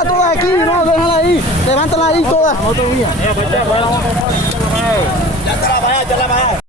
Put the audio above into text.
levántalas todas aquí, no, déjala ahí. Levántalas ahí todas. Ya te la vaya,